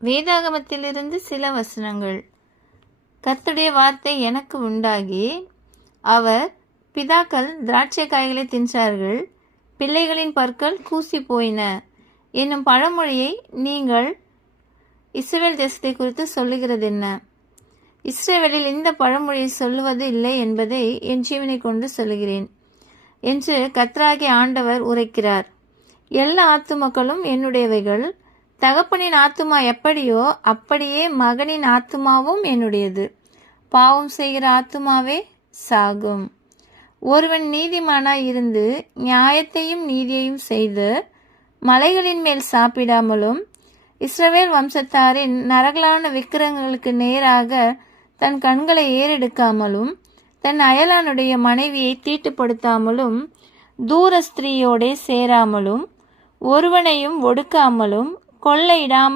வேதாகமத்திலிருந்து சில வசனங்கள். கர்த்தருடைய வார்த்தை எனக்கு உண்டாகி, அவர் பிதாக்கள் திராட்சை காய்களை தின்றார்கள், பிள்ளைகளின் பற்கள் கூசி போயின என்னும் பழமொழியை நீங்கள் இஸ்ரவேல் தேசத்தை குறித்து சொல்லுகிறதென்ன? இஸ்ரவேலில் இந்த பழமொழியை சொல்லுவது இல்லை என்பதை என் ஜீவனை கொண்டு சொல்லுகிறேன் என்று கர்த்தராகிய ஆண்டவர் உரைக்கிறார். எல்லா ஆத்துமக்களும் என்னுடையவைகள். தகப்பனின் ஆத்துமா எப்படியோ அப்படியே மகனின் ஆத்துமாவும் என்னுடையது. பாவம் செய்கிற ஆத்துமாவே சாகும். ஒருவன் நீதிமானாய் இருந்து நியாயத்தையும் நீதியையும் செய்து மலைகளின் மேல் சாப்பிடாமலும் இஸ்ரவேல் வம்சத்தாரின் நரகலான விக்கிரகங்களுக்கு நேராக தன் கண்களை ஏறெடுக்காமலும் தன் அயலானுடைய மனைவியை தீட்டுப்படுத்தாமலும் தூர ஸ்திரீயோடே சேராமலும் ஒருவனையும் ஒடுக்காமலும் கொள்ளையிடாமல்